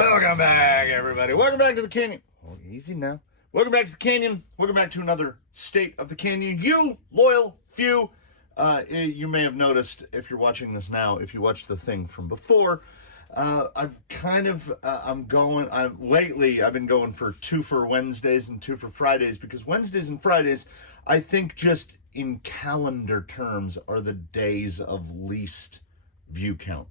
Welcome back, everybody. Welcome back to the canyon. Oh, easy now. Welcome back to the canyon. Welcome back to another state of the canyon. You, loyal few, you may have noticed if you're watching this now, if you watched the thing from before, lately I've been going for 2 for Wednesdays and 2 for Fridays, because Wednesdays and Fridays, I think just in calendar terms, are the days of least view count.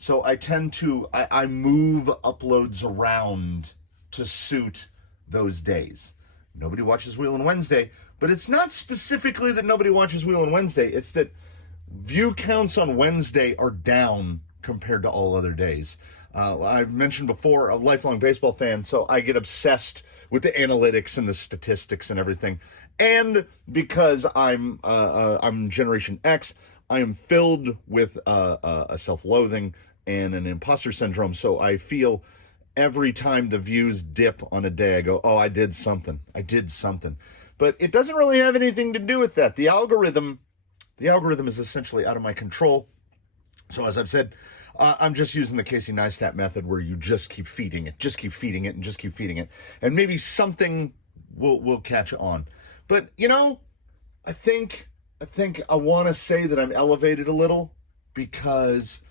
So I tend to, I move uploads around to suit those days. Nobody watches Wheel and Wednesday, but it's not specifically that nobody watches Wheel and Wednesday. It's that view counts on Wednesday are down compared to all other days. I've mentioned before, a lifelong baseball fan, so I get obsessed with the analytics and the statistics and everything. And because I'm Generation X, I am filled with a self-loathing and an imposter syndrome. So I feel every time the views dip on a day, I go, oh, I did something. But it doesn't really have anything to do with that. The algorithm is essentially out of my control. So as I've said, I'm just using the Casey Neistat method, where you just keep feeding it. And maybe something will catch on. But, I think I want to say that I'm elevated a little, because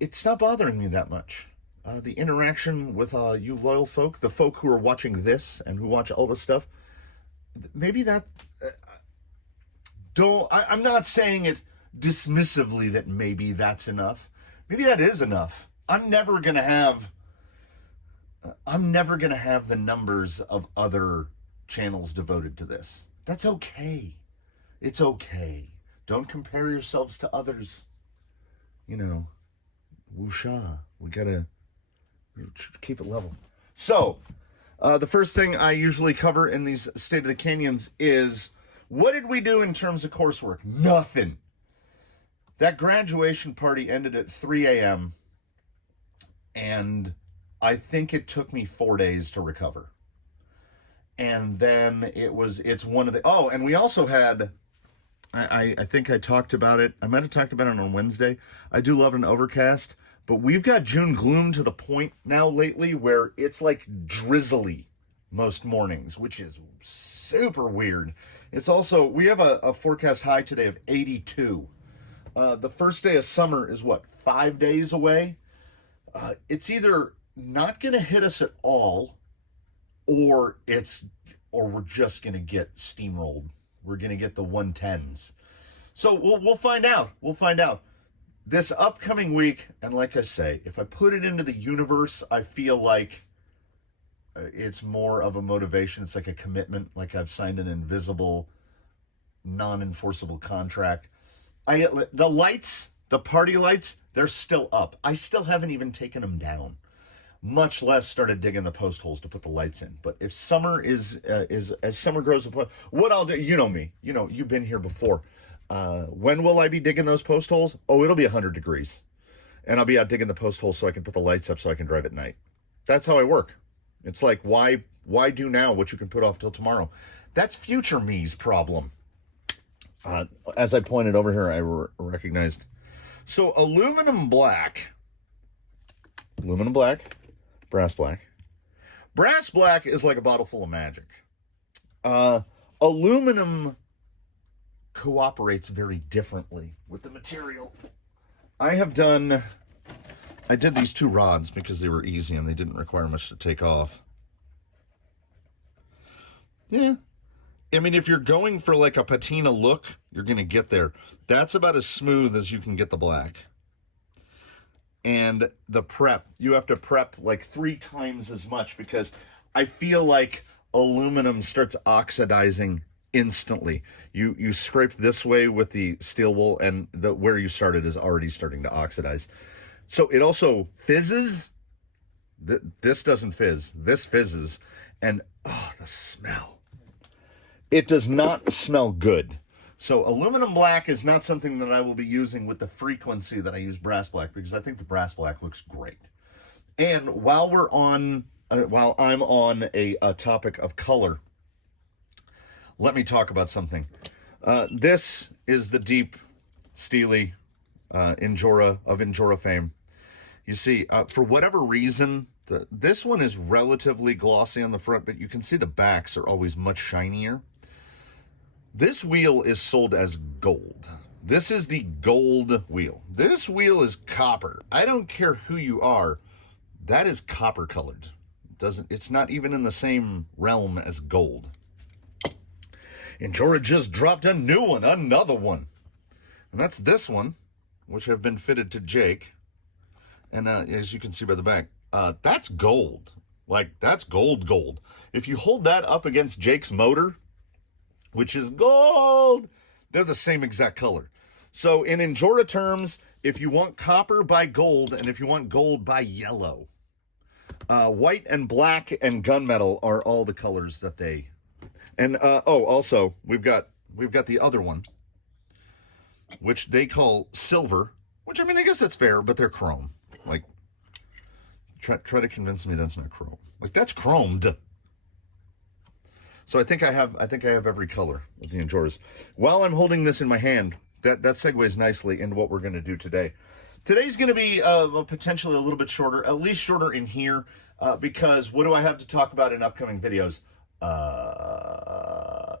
it's not bothering me that much. The interaction with you loyal folk, the folk who are watching this and who watch all this stuff, maybe that... I'm not saying it dismissively that maybe that's enough. Maybe that is enough. I'm never gonna have the numbers of other channels devoted to this. That's okay. It's okay. Don't compare yourselves to others. Woosha. We gotta keep it level. So, the first thing I usually cover in these State of the Canyons is, what did we do in terms of coursework? Nothing. That graduation party ended at 3 a.m. and I think it took me 4 days to recover. And then it's one of the, and we also had, I think I talked about it. I might have talked about it on Wednesday. I do love an overcast, but we've got June gloom to the point now lately where it's like drizzly most mornings, which is super weird. It's also, we have a forecast high today of 82. The first day of summer is 5 days away? It's either not going to hit us at all, or we're just going to get steamrolled. We're going to get the 110s. So we'll find out. This upcoming week, and like I say, if I put it into the universe, I feel like it's more of a motivation. It's like a commitment, like I've signed an invisible, non-enforceable contract. The lights, the party lights, they're still up. I still haven't even taken them down, much less started digging the post holes to put the lights in. But if summer is as summer grows upon, what I'll do, you know me, you've been here before. When will I be digging those post holes? Oh, it'll be 100 degrees. And I'll be out digging the post holes so I can put the lights up so I can drive at night. That's how I work. It's like, why do now what you can put off till tomorrow? That's future me's problem. As I pointed over here, I recognized. So aluminum black, brass black. Brass black is like a bottle full of magic. Aluminum cooperates very differently with the material. I did these 2 rods because they were easy and they didn't require much to take off. Yeah. I mean, if you're going for like a patina look, you're going to get there. That's about as smooth as you can get the black. And the prep, you have to prep like 3 times as much, because I feel like aluminum starts oxidizing instantly. You scrape this way with the steel wool, and where you started is already starting to oxidize. So it also fizzes. This doesn't fizz. This fizzes. And the smell. It does not smell good. So aluminum black is not something that I will be using with the frequency that I use brass black, because I think the brass black looks great. And while I'm on a topic of color, let me talk about something. This is the deep, steely Injora of Injora fame. You see, for whatever reason, this one is relatively glossy on the front, but you can see the backs are always much shinier. This wheel is sold as gold. This is the gold wheel. This wheel is copper. I don't care who you are. That is copper colored. It's not even in the same realm as gold. And Jorah just dropped a new one, another one. And that's this one, which have been fitted to Jake. And as you can see by the back, that's gold. Like, that's gold. If you hold that up against Jake's motor, which is gold, they're the same exact color. So in Jorah terms, if you want copper, buy gold, and if you want gold, buy yellow. White and black and gunmetal are all the colors that they... And, also, we've got the other one, which they call silver, which, I mean, I guess that's fair, but they're chrome. Like, try to convince me that's not chrome. Like, that's chromed. So I think I have every color of the Jorahs. While I'm holding this in my hand, that segues nicely into what we're going to do today. Today's going to be potentially a little bit shorter, at least shorter in here, because what do I have to talk about in upcoming videos?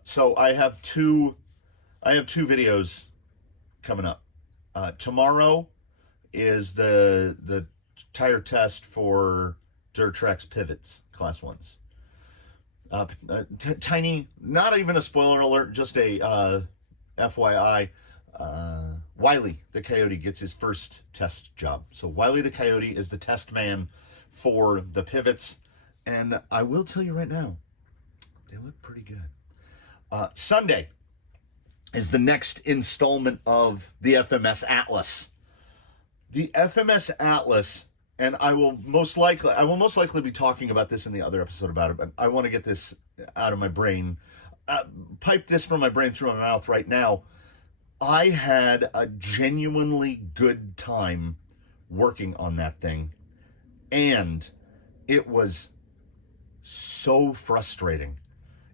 So I have two videos coming up. Tomorrow is the tire test for Durtrex pivots, class 1s. Tiny, not even a spoiler alert, just a FYI. Wiley the Coyote gets his first test job. So Wiley the Coyote is the test man for the pivots. And I will tell you right now, they look pretty good. Sunday is the next installment of the FMS Atlas. The FMS Atlas, and I will most likely be talking about this in the other episode about it, but I want to get this out of my brain, pipe this from my brain through my mouth right now. I had a genuinely good time working on that thing, and it was so frustrating.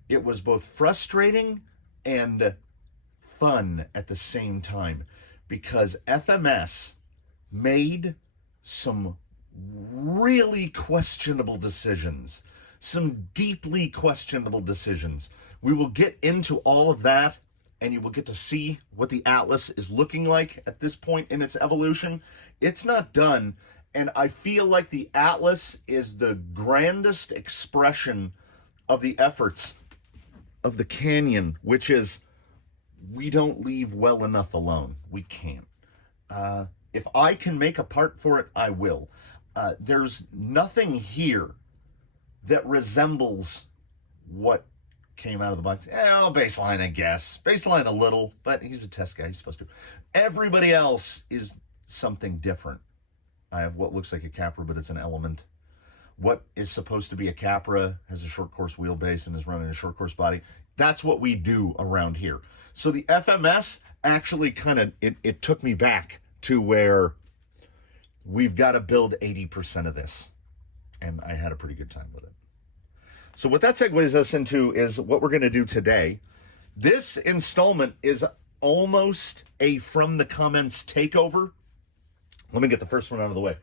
It was both frustrating and fun at the same time, because FMS made some really questionable decisions, some deeply questionable decisions. We will get into all of that, and you will get to see what the Atlas is looking like at this point in its evolution. It's not done, and I feel like the Atlas is the grandest expression of the efforts of the Canyon, which is, we don't leave well enough alone. We can't. If I can make a part for it, I will. There's nothing here that resembles what came out of the box. Baseline, I guess. Baseline a little, but he's a test guy. He's supposed to. Everybody else is something different. I have what looks like a Capra, but it's an Element. What is supposed to be a Capra has a short course wheelbase and is running a short course body. That's what we do around here. So the FMS actually it took me back to where we've got to build 80% of this. And I had a pretty good time with it. So what that segues us into is what we're going to do today. This installment is almost a From the Comments takeover. Let me get the first one out of the way.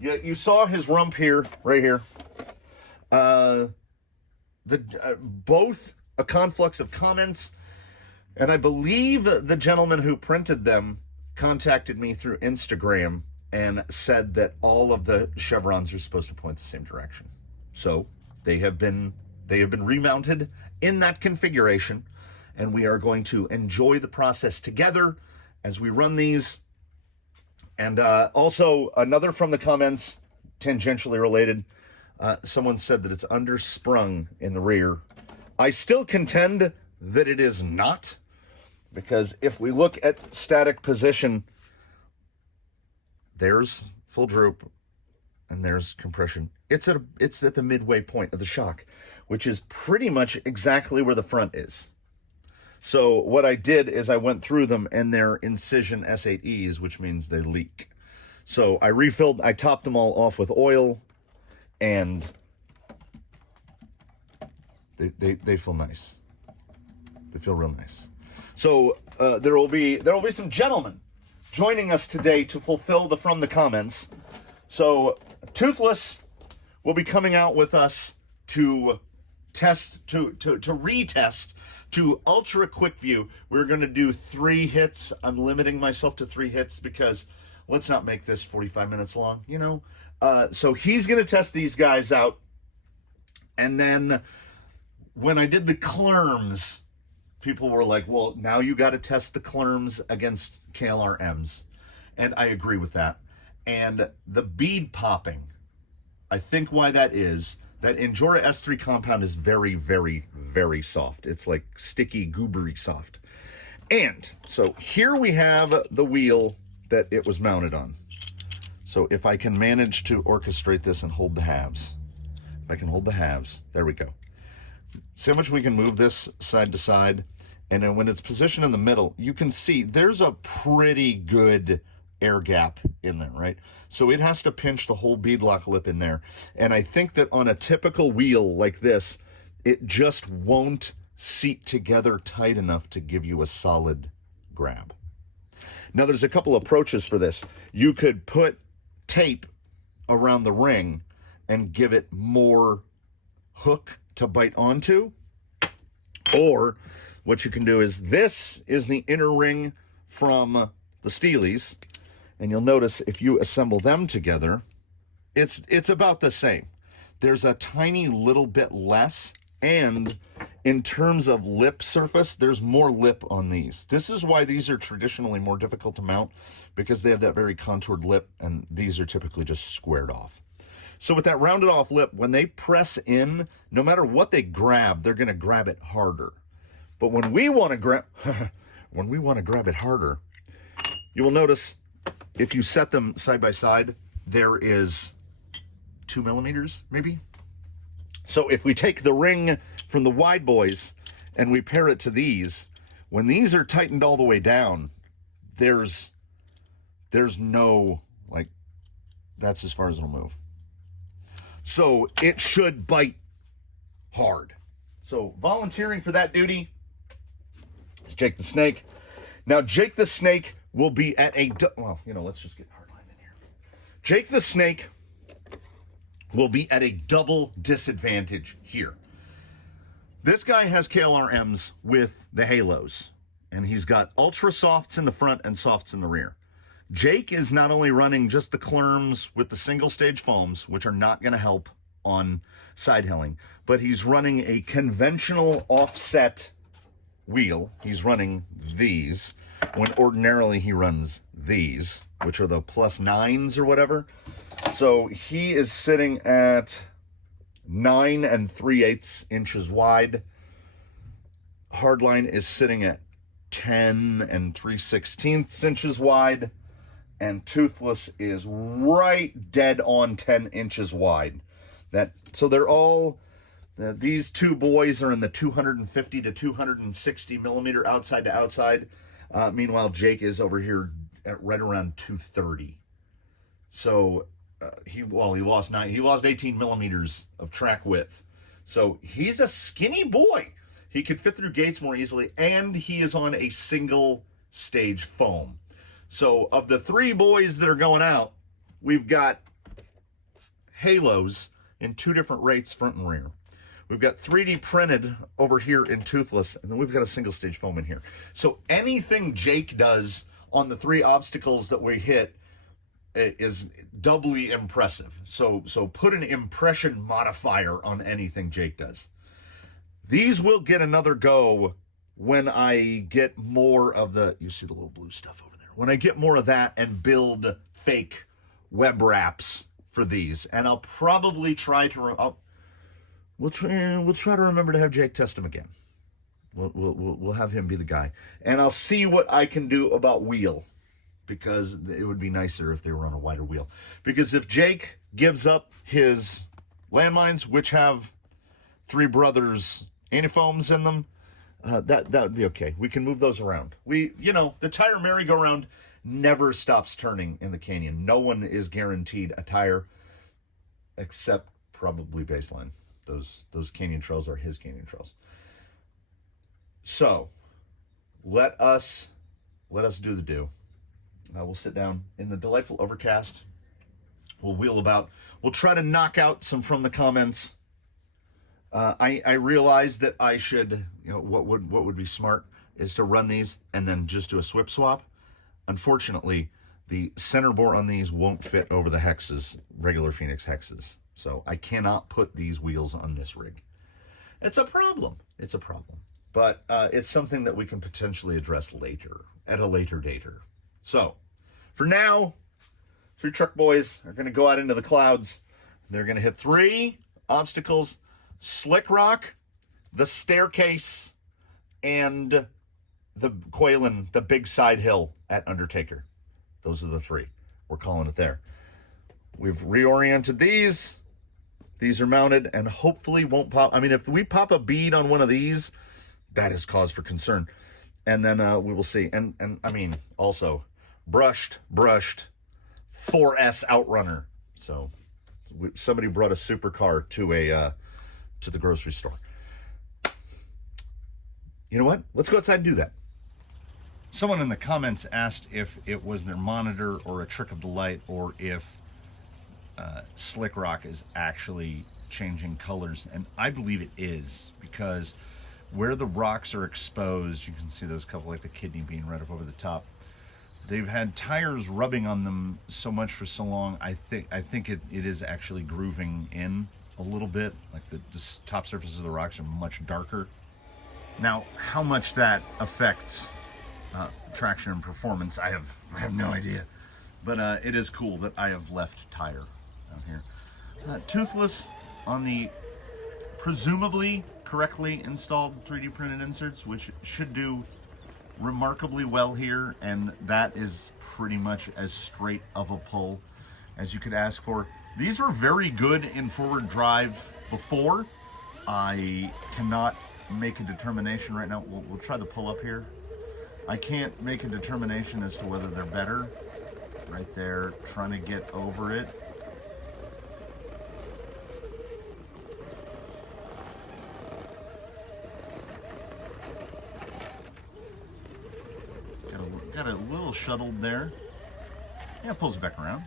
You saw his rump here, right here. Both a conflux of comments, and I believe the gentleman who printed them contacted me through Instagram and said that all of the chevrons are supposed to point the same direction. So they have been remounted in that configuration, and we are going to enjoy the process together as we run these. And also another From the Comments, tangentially related. Someone said that it's undersprung in the rear. I still contend that it is not, because if we look at static position, there's full droop and there's compression. It's at the midway point of the shock, which is pretty much exactly where the front is. So what I did is I went through them, and they're Incision S8Es, which means they leak. So I topped them all off with oil, and they feel nice. They feel real nice. So there will be some gentlemen joining us today to fulfill the From the Comments. So Toothless will be coming out with us to test, to retest, to ultra quick view. We're going to do 3 hits. I'm limiting myself to 3 hits because let's not make this 45 minutes long, you know. So he's going to test these guys out. And then when I did the KLERMs, people were like, well, now you got to test the KLERMs against KLRMs. And I agree with that. And the bead popping, I think why that is, that Injora S3 compound is very, very, very soft. It's like sticky, goobery soft. And so here we have the wheel that it was mounted on. So if I can manage to orchestrate this and hold the halves, if I can hold the halves, there we go. See how much we can move this side to side? And then when it's positioned in the middle, you can see there's a pretty good air gap in there, right? So it has to pinch the whole beadlock lip in there. And I think that on a typical wheel like this, it just won't seat together tight enough to give you a solid grab. Now there's a couple approaches for this. You could put tape around the ring and give it more hook to bite onto. Or what you can do is, this is the inner ring from the Steelies. And you'll notice if you assemble them together, it's about the same. There's a tiny little bit less, and in terms of lip surface, there's more lip on these. This is why these are traditionally more difficult to mount, because they have that very contoured lip, and these are typically just squared off. So with that rounded off lip, when they press in, no matter what they grab, they're gonna grab it harder. But when we wanna grab it harder, you will notice if you set them side by side, there is 2 millimeters, maybe. So if we take the ring from the wide boys and we pair it to these, when these are tightened all the way down, there's no, like, that's as far as it'll move. So it should bite hard. So volunteering for that duty is Jake the Snake. Now, Jake the Snake will be at a, well, you know, let's just get hardline in here. Jake the Snake will be at a double disadvantage here. This guy has KLRMs with the halos, and he's got ultra softs in the front and softs in the rear. Jake is not only running just the KLERMs with the single stage foams, which are not going to help on side hilling, but he's running a conventional offset wheel. He's running these, when ordinarily he runs these, which are the +9s or whatever. So he is sitting at 9 3/8 inches wide. Hardline is sitting at 10 3/16 inches wide. And Toothless is right dead on 10 inches wide. So they're all, these two boys are in the 250 to 260 millimeter outside to outside. Meanwhile, Jake is over here at right around 230. So he lost 18 millimeters of track width. So he's a skinny boy. He could fit through gates more easily, and he is on a single stage foam. So of the 3 boys that are going out, we've got halos in 2 different rates, front and rear. We've got 3D printed over here in Toothless, and then we've got a single stage foam in here. So anything Jake does on the 3 obstacles that we hit is doubly impressive. So put an impression modifier on anything Jake does. These will get another go when I get more of the, you see the little blue stuff over there, when I get more of that and build fake web wraps for these. And I'll probably try to, we'll try to remember to have Jake test them again. We'll have him be the guy. And I'll see what I can do about wheel, because it would be nicer if they were on a wider wheel. Because if Jake gives up his landmines, which have 3 brothers antifoams in them, that would be okay. We can move those around. The tire merry-go-round never stops turning in the canyon. No one is guaranteed a tire, except probably Baseline. Those canyon trails are his canyon trails. So let us do the do. We'll sit down in the delightful overcast We'll wheel about. We'll try to knock out some from the comments. I realized that I should, what would be smart is to run these and then just do a swip swap. Unfortunately, the center bore on these won't fit over the hexes, regular Phoenix hexes. So I cannot put these wheels on this rig. It's a problem. It's a problem. But it's something that we can potentially address later, at a later dater. So, for now, 3 truck boys are going to go out into the clouds. They're going to hit 3 obstacles: Slick Rock, the staircase, and the Quaylen, the big side hill at Undertaker. Those are the 3. We're calling it there. We've reoriented these. These are mounted and hopefully won't pop. I mean, if we pop a bead on one of these, that is cause for concern. And then we will see. And I mean, also, brushed 4S Outrunner. So somebody brought a supercar to the grocery store. You know what? Let's go outside and do that. Someone in the comments asked if it was their monitor or a trick of the light, or if Slick Rock is actually changing colors. And I believe it is, because where the rocks are exposed, you can see those couple, like the kidney bean right up over the top. They've had tires rubbing on them so much for so long. I think it is actually grooving in a little bit. Like the top surfaces of the rocks are much darker. Now, how much that affects traction and performance, I have no idea. But it is cool that I have left tire down here. Toothless on the presumably correctly installed 3D printed inserts, which should do remarkably well here, and that is pretty much as straight of a pull as you could ask for. These were very good in forward drive before. I cannot make a determination right now. We'll try the pull up here. I can't make a determination as to whether they're better. Right there, trying to get over it. Got a little shuttled there. Yeah, pulls it back around.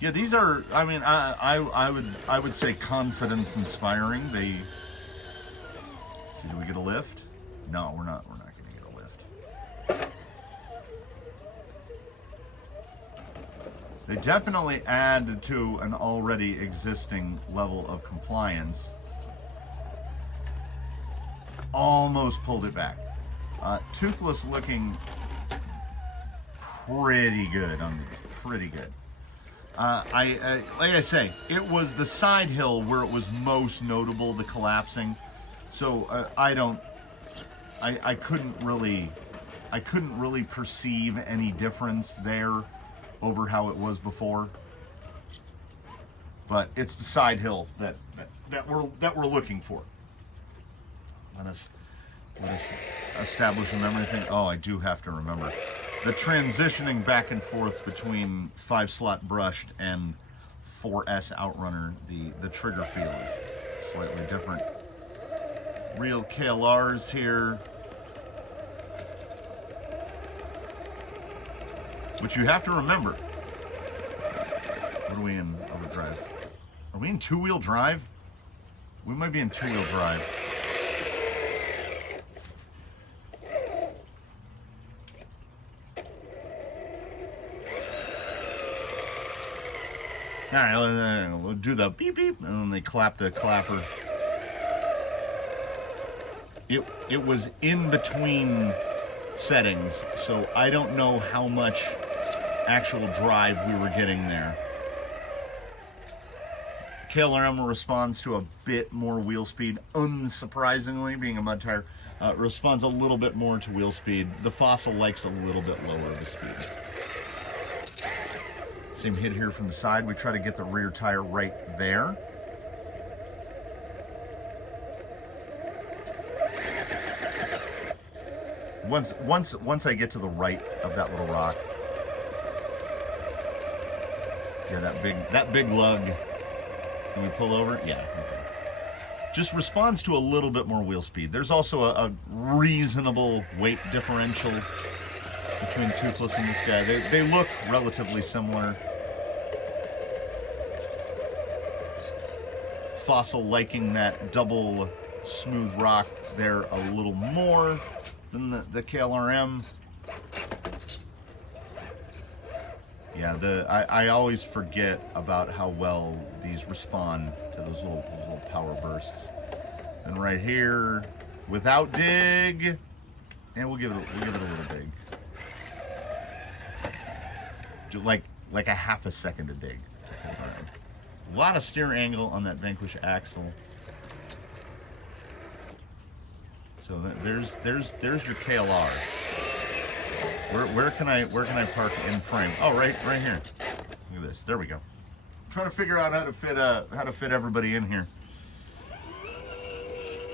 Yeah, these are, I mean, I would say confidence inspiring. They, see, do we get a lift? No, we're not gonna get a lift. They definitely add to an already existing level of compliance. Almost pulled it back. Toothless looking pretty good on these, pretty good. Like I say, it was the side hill where it was most notable, the collapsing. So I couldn't really perceive any difference there over how it was before. But it's the side hill that we're looking for. Let us establish a memory thing. Oh, I do have to remember. The transitioning back and forth between 5-slot brushed and 4S Outrunner, the trigger feel is slightly different. Real KLRs here. Which you have to remember. What are we in overdrive? Are we in 2-wheel drive? We might be in 2-wheel drive. All right, we'll do the beep beep, and then they clap the clapper. It was in between settings, so I don't know how much actual drive we were getting there. KLERM responds to a bit more wheel speed, unsurprisingly, being a mud tire. Responds a little bit more to wheel speed. The Fossil likes a little bit lower of the speed. Same hit here from the side. We try to get the rear tire right there. Once I get to the right of that little rock. Yeah, that big lug. Can we pull over? Yeah. Okay. Just responds to a little bit more wheel speed. There's also a reasonable weight differential between Toothless and this guy. They look relatively similar. Fossil liking that double smooth rock there a little more than the KLRM. Yeah, I always forget about how well these respond to those little power bursts. And right here, without dig, and we'll give it a little dig. Like a half a second to dig. A lot of steer angle on that Vanquish axle. So there's your KLR. Where can I park in frame? Oh, right here. Look at this. There we go. I'm trying to figure out how to fit everybody in here.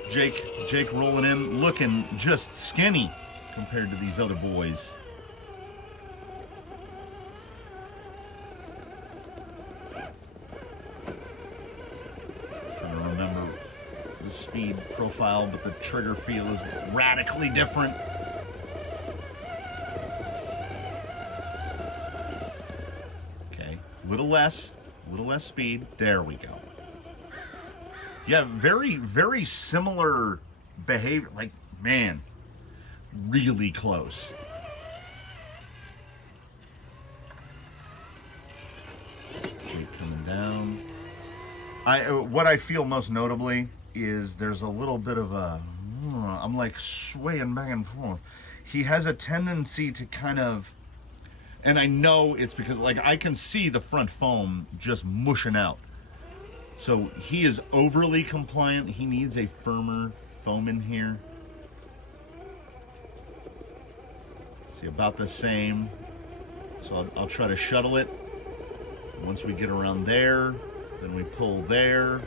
Jake rolling in, looking just skinny compared to these other boys. Trying to remember the speed profile, but the trigger feel is radically different. Okay, a little less speed. There we go. Yeah, very, very similar behavior. Like, man, really close. Jake coming down. What I feel most notably is there's a little bit of a, I'm like swaying back and forth. He has a tendency to kind of, and I know it's because like I can see the front foam just mushing out. So he is overly compliant. He needs a firmer foam in here. See, about the same. So I'll try to shuttle it. Once we get around there, then we pull there.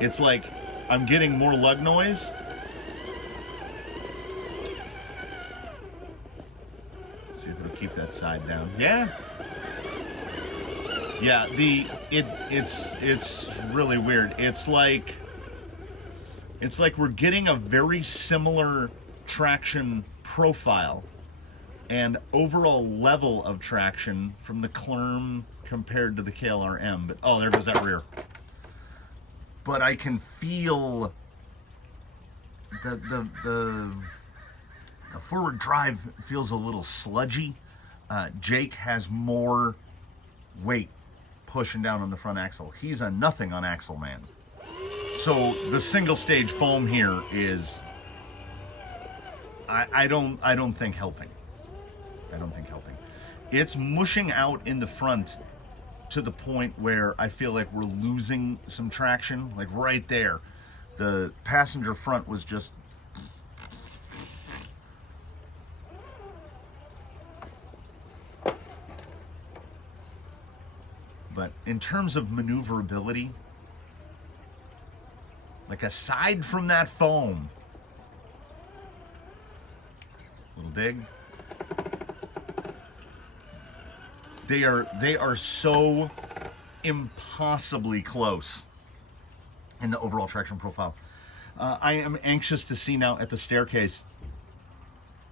It's like I'm getting more lug noise. See if it'll keep that side down. Yeah. Yeah, it's really weird. It's like we're getting a very similar traction profile and overall level of traction from the KLERM compared to the KLRM. But oh, there goes that rear. But I can feel the forward drive feels a little sludgy. Jake has more weight pushing down on the front axle. He's a nothing on axle man. So the single stage foam here is I don't think helping. I don't think helping. It's mushing out in the front to the point where I feel like we're losing some traction, like right there. The passenger front was just but in terms of maneuverability, like aside from that foam, little dig, they are so impossibly close in the overall traction profile. I am anxious to see now at the staircase,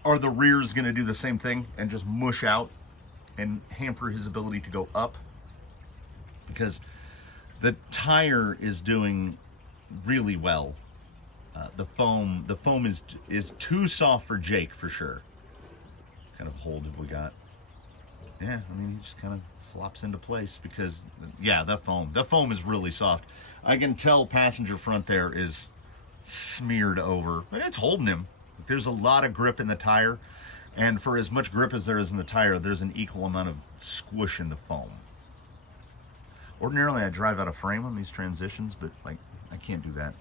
are the rears going to do the same thing and just mush out and hamper his ability to go up? Because the tire is doing really well. The foam is too soft for Jake for sure. What kind of hold have we got? Yeah, I mean, he just kind of flops into place because, yeah, the foam is really soft. I can tell passenger front there is smeared over, but it's holding him. There's a lot of grip in the tire, and for as much grip as there is in the tire, there's an equal amount of squish in the foam. Ordinarily, I drive out of frame on these transitions, but like I can't do that.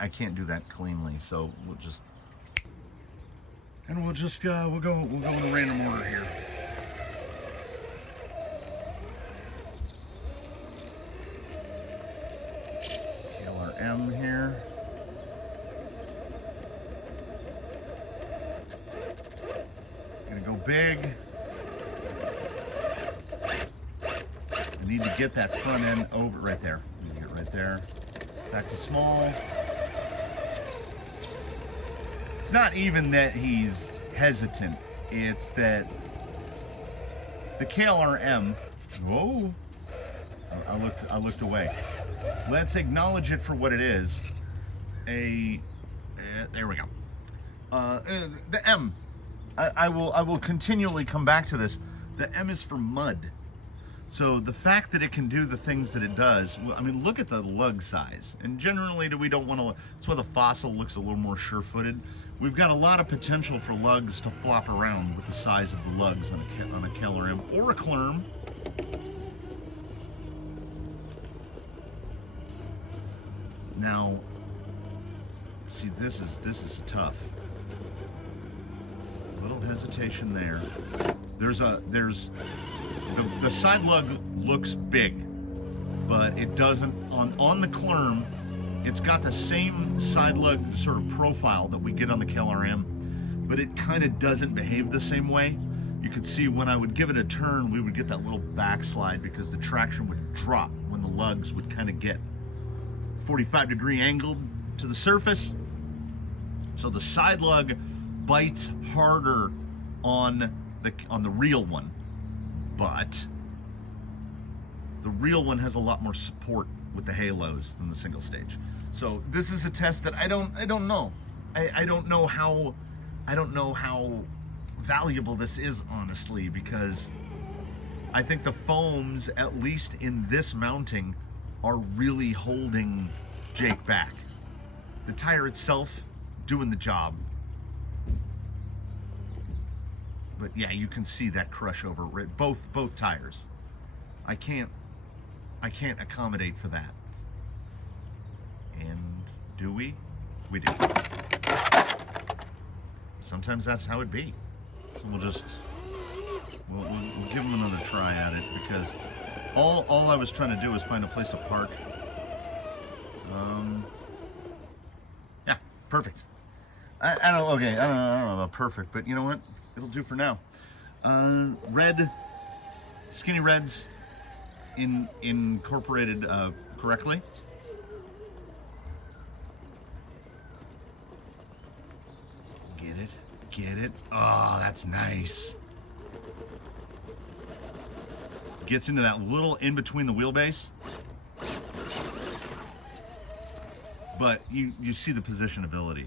I can't do that cleanly. So we'll go in a random order here. KLRM here. Gonna go big. Need to get that front end over right there. Need to get right there. Back to small. It's not even that he's hesitant. It's that the KLRM. Whoa! I looked away. Let's acknowledge it for what it is. There we go. The M. I will continually come back to this. The M is for mud. So the fact that it can do the things that it does, I mean, look at the lug size. And generally, we don't want to. That's why the fossil looks a little more sure-footed. We've got a lot of potential for lugs to flop around with the size of the lugs on a KLERM or a KLERM. Now, see, this is tough. A little hesitation there. The side lug looks big, but it doesn't on the KLERM. It's got the same side lug sort of profile that we get on the KLRM, but it kind of doesn't behave the same way. You could see when I would give it a turn, we would get that little backslide because the traction would drop when the lugs would kind of get 45-degree angled to the surface. So the side lug bites harder on the real one, but the real one has a lot more support with the halos than the single stage. So this is a test that I don't know. I don't know how valuable this is, honestly, because I think the foams, at least in this mounting, are really holding Jake back. The tire itself doing the job. But yeah, you can see that crush over both tires. I can't accommodate for that. And do we? We do. Sometimes that's how it be. So we'll give them another try at it, because all I was trying to do was find a place to park. Yeah, perfect. I don't know about perfect, but you know what? It'll do for now. Red, skinny reds, incorporated correctly. Get it. Oh, that's nice. Gets into that little in between the wheelbase. But you see the positionability.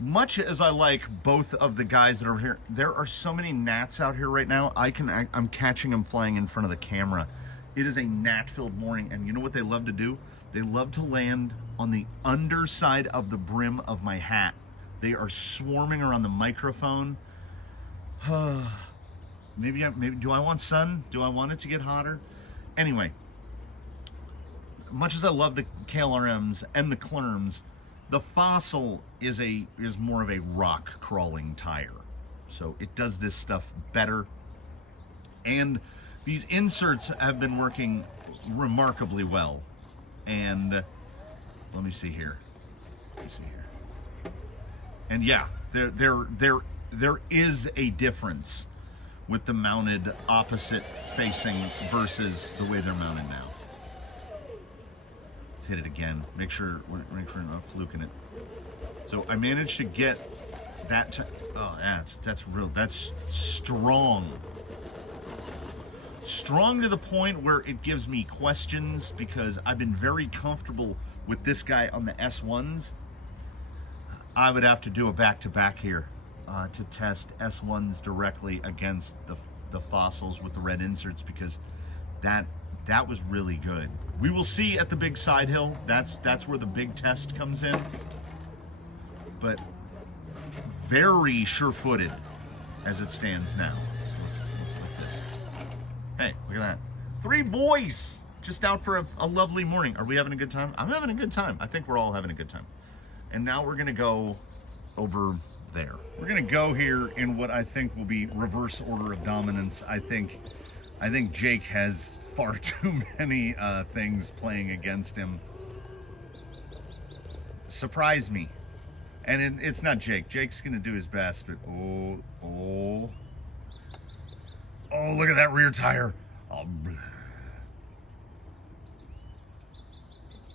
Much as I like both of the guys that are here, there are so many gnats out here right now. I'm catching them flying in front of the camera. It is a gnat-filled morning, and you know what they love to do? They love to land on the underside of the brim of my hat. They are swarming around the microphone. maybe do I want sun? Do I want it to get hotter? Anyway, much as I love the KLRMs and the KLERMs, the Fossil is more of a rock crawling tire. So it does this stuff better. And these inserts have been working remarkably well. And let me see here. And yeah, there is a difference with the mounted opposite facing versus the way they're mounted now. Let's hit it again. Make sure we're not fluking it. So I managed to get that. Oh, that's real. That's strong. Strong to the point where it gives me questions, because I've been very comfortable with this guy on the S1s. I would have to do a back-to-back here to test S1s directly against the Fossils with the red inserts, because that was really good. We will see at the big side hill. That's where the big test comes in. But very sure-footed as it stands now. So let's look at this. Hey, look at that. 3 boys just out for a lovely morning. Are we having a good time? I'm having a good time. I think we're all having a good time. And now we're gonna go over there. We're gonna go here in what I think will be reverse order of dominance. I think Jake has far too many things playing against him. Surprise me. And it's not Jake. Jake's gonna do his best, but oh, look at that rear tire. Oh,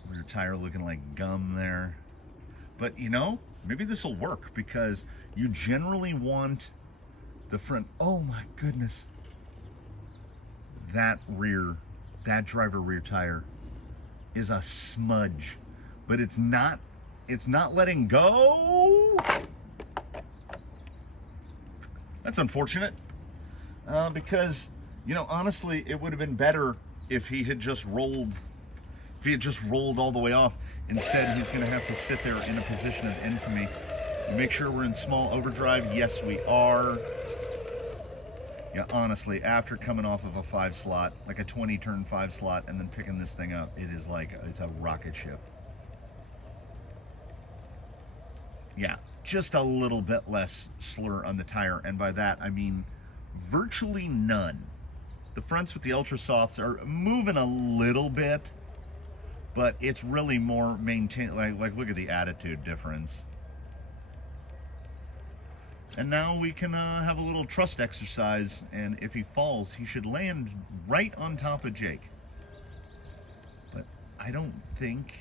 rear tire looking like gum there. But you know, maybe this will work, because you generally want the front. Oh my goodness. that driver rear tire is a smudge, but it's not letting go. That's unfortunate, because, you know, honestly, it would have been better if he had just rolled all the way off. Instead, he's going to have to sit there in a position of infamy. Make sure we're in small overdrive. Yes, we are. Yeah, honestly, after coming off of a 5 slot, like a 20 turn 5 slot, and then picking this thing up, it is like, it's a rocket ship. Yeah, just a little bit less slur on the tire, and by that I mean virtually none. The fronts with the Ultra Softs are moving a little bit, but it's really more maintained. Like look at the attitude difference. And now we can have a little trust exercise, and if he falls, he should land right on top of Jake. But I don't think,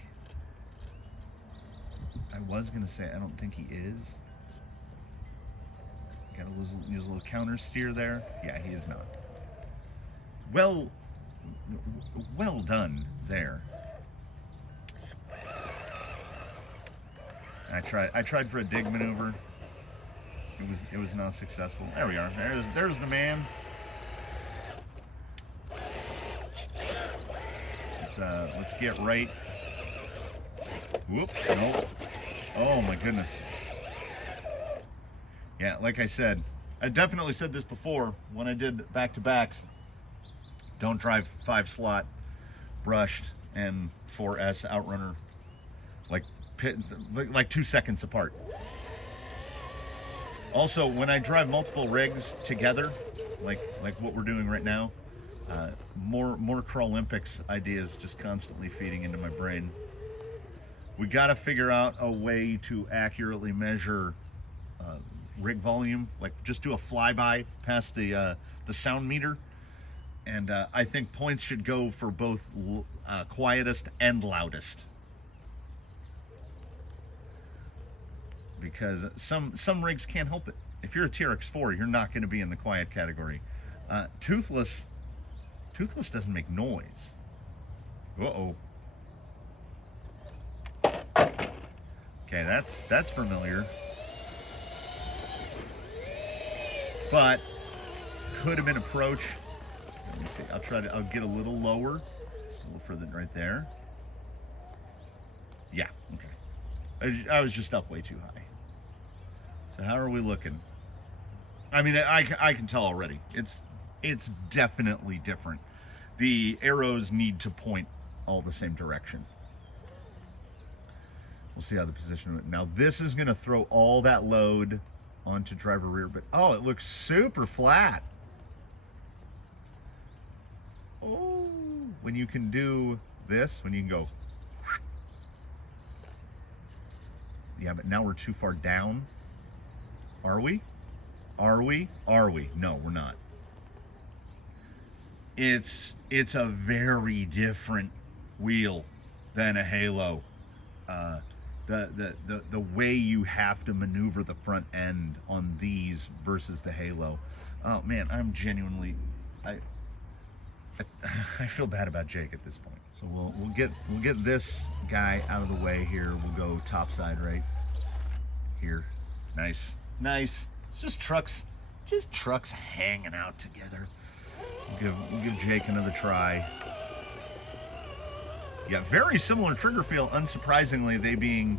I was gonna say I don't think he is. Gotta use a little counter steer there. Yeah, he is not. Well done there. I tried for a dig maneuver. It was not successful. There we are. There's the man. Let's get right. Whoops, nope. Oh my goodness. Yeah, like I said, I definitely said this before when I did back-to-backs. Don't drive 5 slot brushed and 4S Outrunner like 2 seconds apart. Also, when I drive multiple rigs together, like what we're doing right now, more Crawlerolympics ideas just constantly feeding into my brain. We got to figure out a way to accurately measure rig volume, like just do a flyby past the sound meter, and I think points should go for both quietest and loudest. Because some rigs can't help it. If you're a TRX4, you're not going to be in the quiet category. Toothless doesn't make noise. Uh-oh. Okay, that's familiar. But could have been approach. Let me see. I'll get a little lower, a little further than right there. Yeah. Okay. I was just up way too high. So how are we looking? I mean, I can tell already. It's definitely different. The arrows need to point all the same direction. We'll see how the position. Now this is going to throw all that load onto driver rear, but oh, it looks super flat. Oh, when you can do this, when you can go. Yeah, but now we're too far down. Are we? Are we? Are we? No, we're not. It's a very different wheel than a Halo. The way you have to maneuver the front end on these versus the Halo. Oh man, I'm genuinely, I feel bad about Jake at this point. So we'll get this guy out of the way here. We'll go topside right here. Nice. It's just trucks hanging out together. We'll give Jake another try. Yeah, very similar trigger feel, unsurprisingly, they being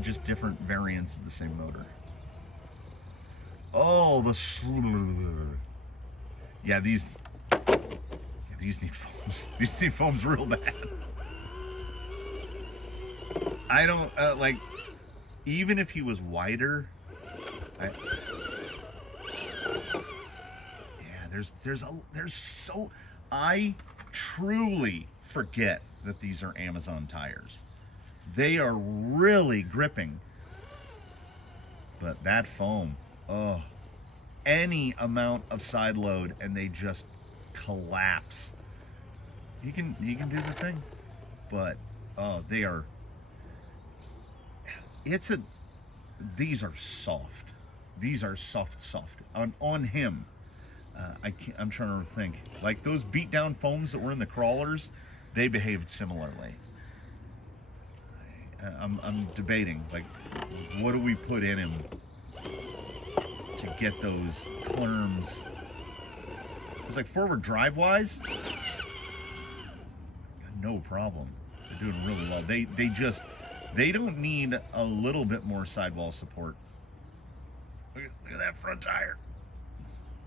just different variants of the same motor. Oh, the slur. Yeah, these need foams. These need foams real bad. I don't, like, even if he was wider, I truly forget that these are Amazon tires. They are really gripping. But that foam, oh, any amount of side load and they just collapse. You can do the thing, but oh, they are. These are soft. These are soft on him. I'm trying to think. Like those beat down foams that were in the crawlers, they behaved similarly. I'm debating, like, what do we put in him to get those KLERMs? It's like forward drive wise, no problem. They're doing really well. They don't need a little bit more sidewall support. Look at that front tire.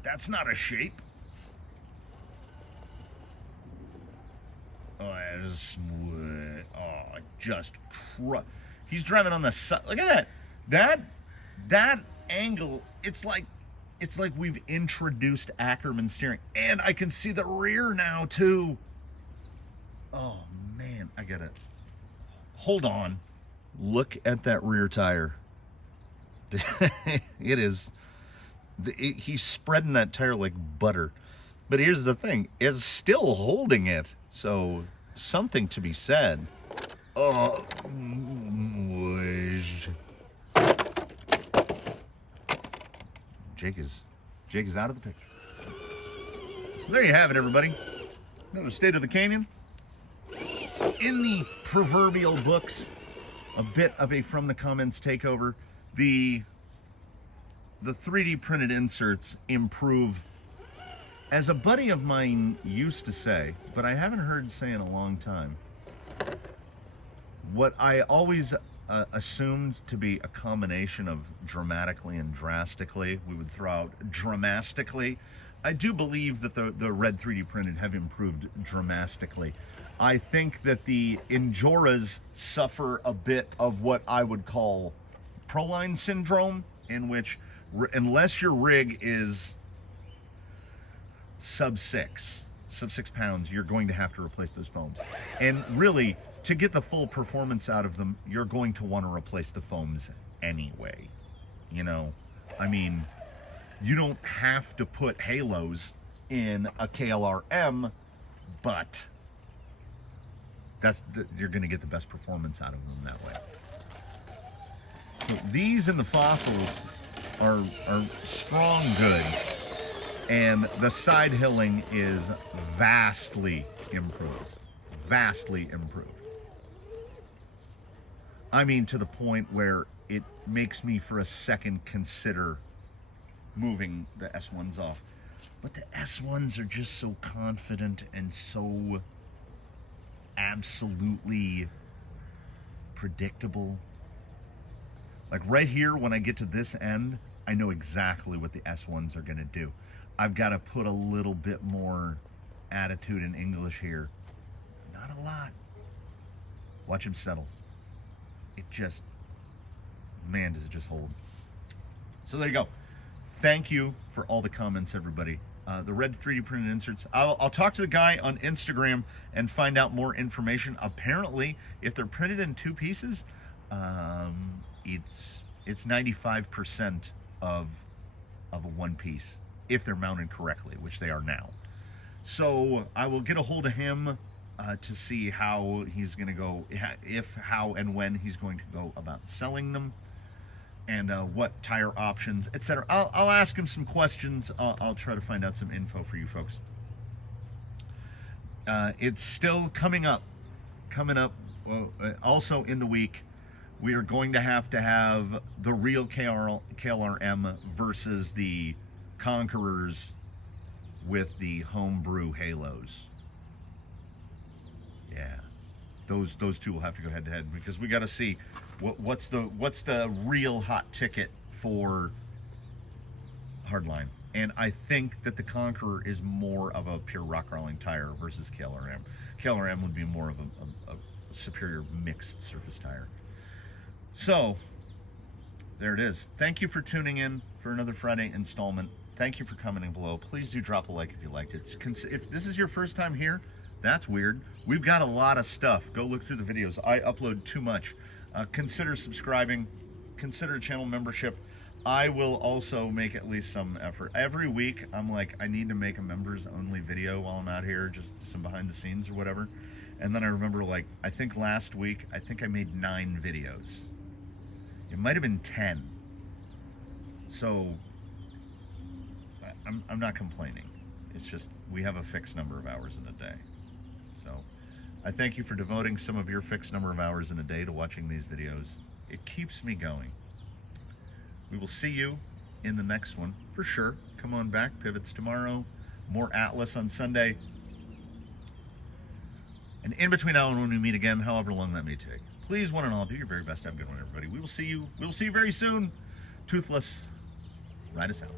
That's not a shape. Oh, that is smooth. Oh, he's driving on the side. Look at that. That angle. It's like we've introduced Ackerman steering, and I can see the rear now too. Oh man, I get it. Hold on. Look at that rear tire. It is. He's spreading that tire like butter. But here's the thing, it's still holding it. So something to be said. Oh, Jake is out of the picture. So there you have it, everybody. Another State of the Canyon. In the proverbial books, a bit of a From the Comments takeover. The 3D printed inserts improve, as a buddy of mine used to say, but I haven't heard say in a long time, what I always assumed to be a combination of dramatically and drastically. We would throw out dramastically. I do believe that the red 3D printed have improved dramatically. I think that the Injoras suffer a bit of what I would call Proline syndrome, in which unless your rig is sub 6 pounds, you're going to have to replace those foams. And really, to get the full performance out of them, you're going to want to replace the foams anyway. You know, I mean, you don't have to put halos in a KLRM, but you're going to get the best performance out of them that way. So these and the fossils are strong good, and the side hilling is vastly improved. Vastly improved. I mean, to the point where it makes me for a second consider moving the S1s off. But the S1s are just so confident and so absolutely predictable. Like right here, when I get to this end, I know exactly what the S1s are going to do. I've got to put a little bit more attitude in English here. Not a lot. Watch him settle. It just, man, does it just hold. So there you go. Thank you for all the comments, everybody. The red 3D printed inserts. I'll talk to the guy on Instagram and find out more information. Apparently, if they're printed in 2 pieces, it's 95% of a 1 piece if they're mounted correctly, which they are now. So I will get a hold of him to see how he's going to go, how and when he's going to go about selling them, and what tire options, etc. I'll ask him some questions. I'll try to find out some info for you folks. It's still coming up. Also in the week, we are going to have the real KLRM versus the Conquerors with the homebrew halos. Yeah, those two will have to go head to head, because we got to see what's the real hot ticket for hardline. And I think that the Conqueror is more of a pure rock crawling tire versus KLRM. KLRM would be more of a superior mixed surface tire. So there it is. Thank you for tuning in for another Friday installment. Thank you for commenting below. Please do drop a like if you liked it. If this is your first time here, that's weird. We've got a lot of stuff. Go look through the videos. I upload too much. Consider subscribing. Consider channel membership. I will also make at least some effort. Every week, I'm like, I need to make a members only video while I'm out here, just some behind the scenes or whatever. And then I remember, like, I think last week, I made 9 videos. It might have been 10. So I'm not complaining. It's just we have a fixed number of hours in a day. So I thank you for devoting some of your fixed number of hours in a day to watching these videos. It keeps me going. We will see you in the next one for sure. Come on back. Pivots tomorrow. More Atlas on Sunday. And in between now and when we meet again, however long that may take, please, one and all, do your very best. Have a good one, everybody. We will see you very soon. Toothless, ride us out.